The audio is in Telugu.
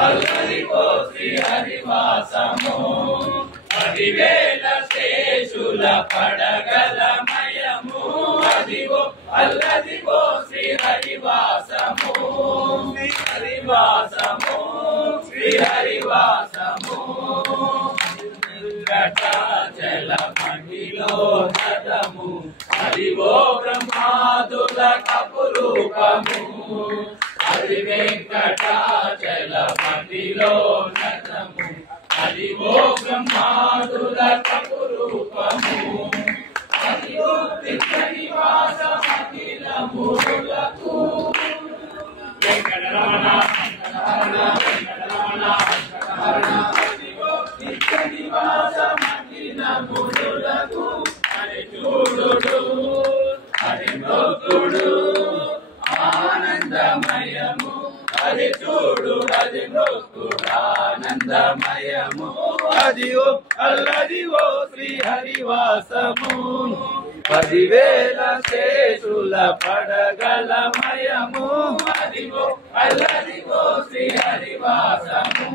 అల్లదిగో శ్రీ హరివాసము పదివేల శేషుల పడగలమయము అదిగో అల్లదిగో శ్రీ హరివాసము శ్రీ హరివాసము శ్రీ హరివాసము వెంకటాచల మహిలో సదము అదిగో బ్రహ్మాదుల కపురూపము అది వెంకటాచల మహిలో సదము అదిగో బ్రహ్మాదుల కపురూపము అదిగో నివాస అఖిలములకు వెంకటరమణ వెంకటరమణ వెంకటరమణ వెంకటరమణ అదిగో నివాస అఖిలములకు అది చూడుడు అది నొక్కుడు ఆనందమయము అది చూడు అది నొక్కుడు ఆనందమయము అదిగో అల్లదిగో శ్రీ హరివాసము పదివేల శేషుల పడగలమయము అదిగో అల్లదిగో శ్రీ హరివాసము